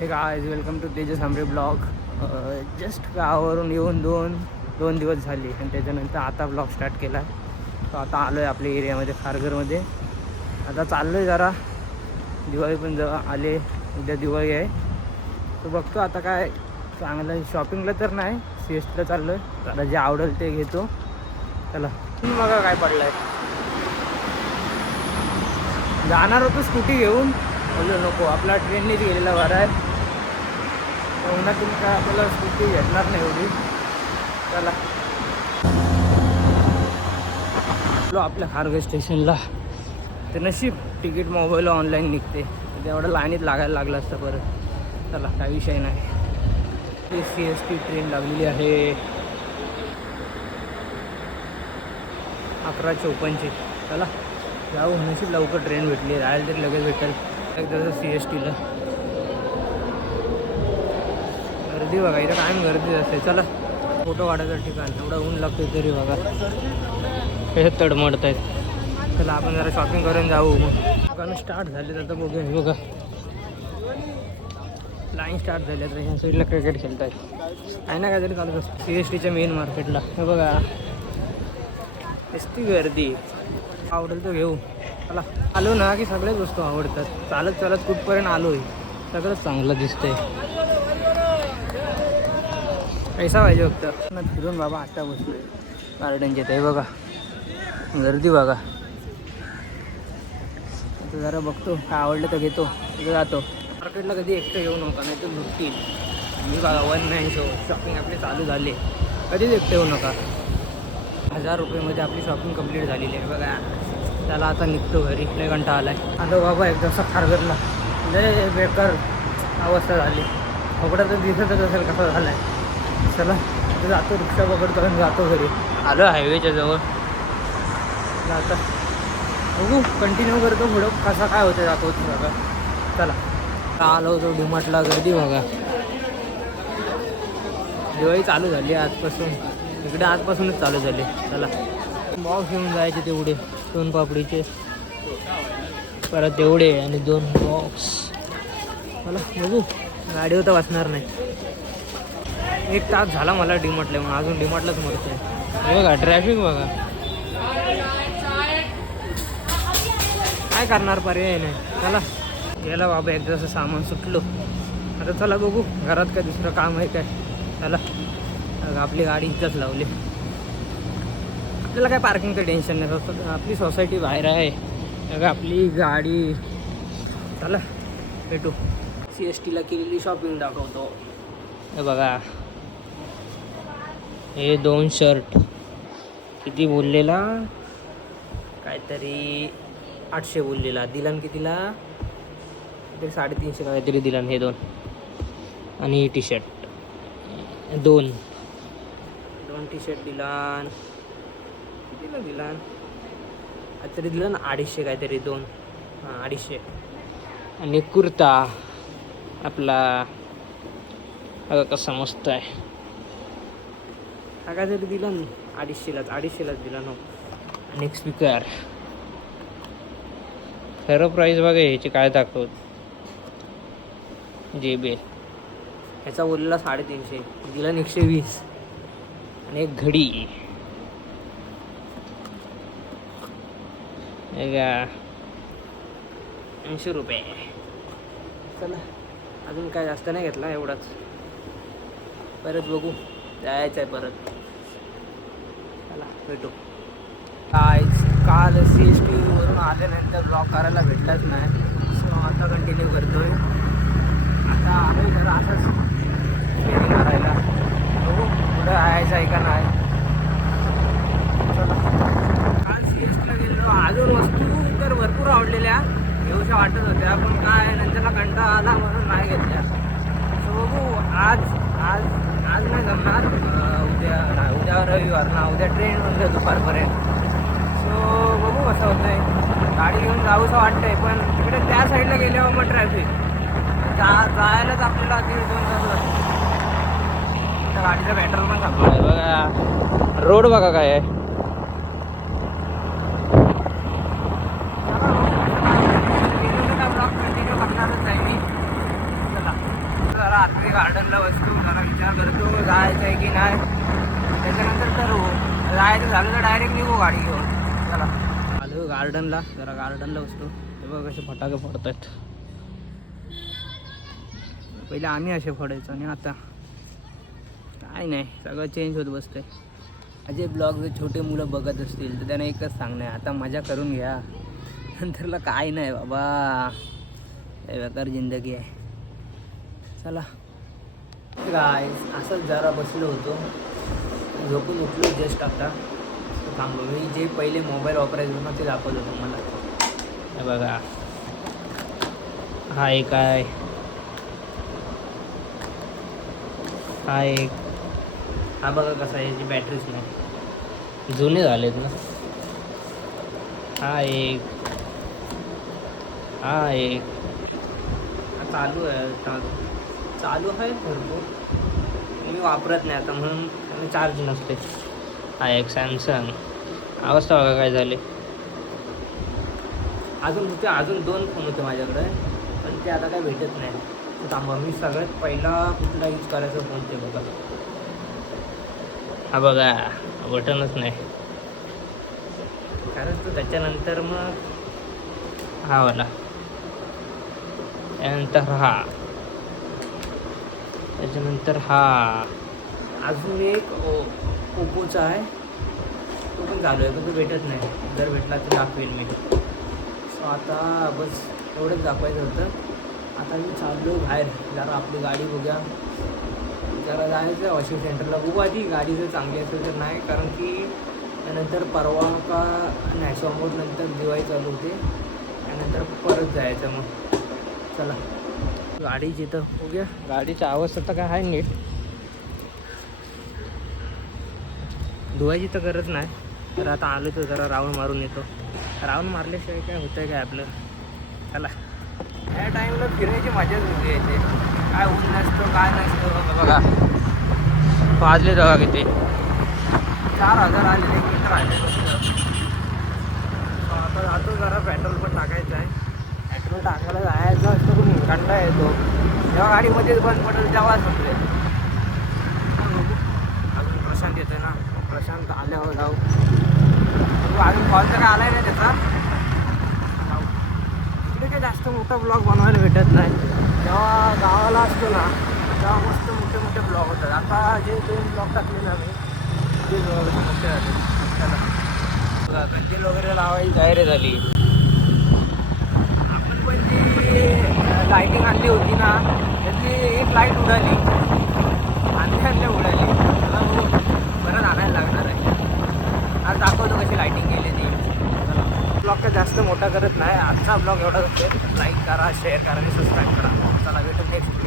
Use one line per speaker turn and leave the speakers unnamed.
Hey guy welcome to Tejas Ambre blog just गावावरून येऊन दोन दोन दिवस झाले आणि त्याच्यानंतर आता ब्लॉग स्टार्ट केला. तो आता आलो आहे आपल्या एरियामध्ये खारघरमध्ये. आता चाललो आहे जरा. दिवाळी पण जवळ आले. उद्या दिवाळी आहे. तो बघतो आता काय चांगलं शॉपिंगला तर नाही सी एस टीला चाललो आहे आता जे आवडेल ते घेतो. चला. तुम्ही बघा काय पडलं आहे जाणार होतो स्कूटी घेऊन. बोललो नको आपला ट्रेननेच गेलेला बरा आहे. उन्हातून काय आपल्याला स्कूटी येणार नाही एवढी. चला. आलो आपल्या हार्वे स्टेशनला. ते नशीब तिकीट मोबाईल ऑनलाईन निघते. ते एवढं लाईनीत लागायला लागलं असतं परत चला काय विषय नाही. सी एस टी ट्रेन लागलेली आहे. अकरा चौपनची चला. जाऊ नशीब लवकर ट्रेन भेटली. राहायला तरी लगेच भेटेल. एकदा सी एस टीला गर्दी बघा इथं कायम गर्दी असते. चला फोटो काढायचं ठिकाण. एवढं ऊन लागतं तरी बघा. हे तडमडत आहेत चला आपण जरा शॉपिंग करून जाऊ. मग दुकानं स्टार्ट झाले तर बघूया. हे बघा. लाईन स्टार्ट झाली तर ह्या साईडला क्रिकेट खेळत आहेत आहे ना काहीतरी चालू असतं सी एस टीच्या मेन मार्केटला हे बघा. नुसती गर्दी. आवडेल तो घेऊ. चला आलो ना की सगळ्याच वस्तू आवडतात. चालत चालत कुठपर्यंत आलो आहे सगळंच चांगलं दिसतंय. पैसा पाहिजे फक्त. फिरून बाबा आत्ता बसलोय. गार्डनचे ते बघा. गर्दी बघा. आता जरा बघतो. काय आवडलं तर घेतो. तिथं जातो. मार्केटला कधी एकटं येऊ नका नाही तर लुटतील मी बघा वन मॅन शो शॉपिंग आपली चालू झाले. कधीच एकटं येऊ नका. हजार रुपयेमध्ये आपली शॉपिंग कंप्लीट झालेली आहे बघा. त्याला आता निघतो घरी. लय आला आहे आता बाबा एकदम असं खारघरला लय बेकार अवस्था झाली. फकडा तर दिसतच असेल कसा आहे चला जातो रिक्षा पकडतो आणि जातो घरी. आलो हायवेच्या जवळ. आता. बघू कंटिन्यू करतो पुढं. कसा काय होतं जातो बघा चला. आलो होतो डिमार्टला गर्दी बघा. दिवाळी चालू झाली आजपासून. इकडे आजपासूनच चालू झाले. चला. बॉक्स घेऊन जायचे तेवढे. दोन पापडीचे. परत तेवढे आणि दोन बॉक्स चला बघू. गाडीवर तर वाचणार नाही. एक तास झाला मला डिमार्टला म्हणून अजून डिमार्टलाच मरत आहे. बघा ट्रॅफिक बघा. काय करणार पर्याय नाही. चला. गेला बाबा एकदा असं सामान सुटलो. आता चला बघू घरात काय दुसरं काम आहे काय. चला. अगं आपली गाडी इथंच लावली. आपल्याला काय पार्किंगचं टेन्शन नाही. फक्त आपली सोसायटी बाहेर आहे. अगं आपली गाडी. चला भेटू. सी एस टीला केलेली शॉपिंग दाखवतो. हे बघा. हे दोन शर्ट. किती बोललेला? काहीतरी आठशे बोललेला. दिलन कितीला? काहीतरी साडेतीनशे काहीतरी दिलन हे दोन. आणि टी शर्ट दोन. दोन टी शर्ट दिलान. कितीला दिलान? काहीतरी दिलं ना अडीचशे काहीतरी दोन. हां अडीचशे. आणि कुर्ता आपला. कसा मस्त आहे. हा तरी दिला ना अडीचशेलाच अडीचशेलाच दिला ना नेक्स्ट स्पीकर खरं प्राईस बघा ह्याची काय दाखवत? जे बी ह्याचा बोललेला साडेतीनशे दिला एकशे वीस. आणि एक घडी. ऐंशी रुपये. चला. अजून काय जास्त नाही घेतला एवढाच. परत बघू. जायचं आहे परत. चला भेटू. काय काल सी एस टीवरून आल्यानंतर ब्लॉक करायला भेटलाच नाही. सो आता कंटिन्यू करतो आहे आता आम्ही जरा असंच शेअरिंग करायला. बघू पुढं यायचं आहे का नाही. काल सी एस टीला गेलो अजून वस्तू तर भरपूर आवडलेल्या. घेऊशा वाटत होत्या पण काय नंतरला कंटाळा आला म्हणून नाही घेतल्या. सो बघू आज आज आज नाही जमणार. उद्या नाही उद्या रविवार. ना उद्या ट्रेन म्हणजे दुपारपर्यंत. सो बघू कसं आहे गाडी घेऊन जाऊसं वाटतंय पण तिकडे त्या साईडला गेल्यावर मग ट्रॅफिक जा जायलाच आपल्याला दीड दोन तास लागतात. गाडीचं पेट्रोल पण आहे बघा. रोड बघा काय आहे कंटिन्यू बघणारच आहे मी चला जरा आतमध्ये गार्डनला बसतो जरा विचार करतो जायचं आहे की नाही? त्याच्यानंतर तर हो, जायचं झालं तर डायरेक्ट निघू गाडी घेऊन. चला. आलो गार्डनला जरा गार्डनला बसतो. ते बघ कसे फटाके फोडत आहेत पहिले आम्ही असे फोडायचो आणि आता काय नाही सगळं चेंज होत बसतंय. माझे ब्लॉग जर छोटे मुलं बघत असतील तर त्यांना एकच सांगणं आहे आता मजा करून घ्या. नंतरला काय नाही बाबा. लय बेकार जिंदगी आहे. चला. काय असंच जरा बसलो होतो. झोपून उठलो जस्ट आता. थांबलो. मी जे पहिले मोबाईल वापरायचो ना ते दाखवत होतो मला. हे बघा. हा एक आहे. हा एक. हा बघा कसा आहे याची बॅटरीच नाही जुने झालेत ना. हा एक. हा एक. हा चालू आहे चा- चालू आहे भरपूर. मी वापरत नाही आता म्हणून त्याने चार्ज नसते हा एक सॅमसंग अवस्था बघा काय झाले. अजून होते अजून दोन फोन होते माझ्याकडे पण ते आता काय भेटत नाही. थांबा मी सगळ्यात पहिला कुठला यूज करायचा फोन ते बघा. हा बघा बटनच नाही. कारण तो त्याच्यानंतर मग हा वाला. त्यानंतर हा. त्याच्यानंतर हा. अजून एक ओप्पोचा आहे. तो पण चालू आहे पण तो भेटत नाही. जर भेटला तर दाखवेन मी. सो आता बस एवढंच दाखवायचं होतं. आता मी चाललो बाहेर. जरा आपली गाडी बघूया. जरा जायचं वॉशिंग सेंटरला बघू आधी गाडी जर चांगली असेल तर नाही कारण की त्यानंतर परवा का नाही समोर नंतर दिवाळी चालू होते. त्यानंतर परत जायचं मग. चला. गाडी जिथं बघूया गाडीचा आवाज तर काय आहे नीट. धुवायची तर गरज नाही. तर आता आलो तर जरा राऊंड मारून येतो. राऊंड मारल्याशिवाय काय होतंय काय आपलं? चला. या टाईमला फिरायची मजाच होती यायची काय ऊन नसतं काय नसतं बघा. वाजले बघा किती? चार हजार आले एक मिनिट राहिले. आता जातो जरा पेट्रोल पण टाकायचं आहे. पेट्रोल टाकायला जायचं असतं कंटाळा येतो जेव्हा गाडीमध्येच बंद पडेल तेव्हाच होते अजून प्रशांत येतोय ना. प्रशांत आल्यावर जाऊ. तू अजून कॉल तर काय आलाय ना त्याचा? तिकडे इकडे काही जास्त मोठा ब्लॉग बनवायला भेटत नाही. जेव्हा गावाला असतो ना तेव्हा मस्त मोठे मोठे ब्लॉग होतात. आता जे दोन ब्लॉग टाकले ना मी ते ब्लॉग मोठे झाले चला. कंदील वगैरे लावायची तयारी झाली आपण पण लायटिंग लाईटिंग आणली होती ना त्यातली एक लाइट उडाली. आणली आणल्या उडाली. मला परत आणायला लागणार आहे. आज दाखवतो कशी लाईटिंग केली ती. ब्लॉग काय जास्त मोठा करत नाही. आजचा ब्लॉग एवढा लाईक करा शेअर करा आणि सबस्क्राईब करा. चला भेटू नेक्स्ट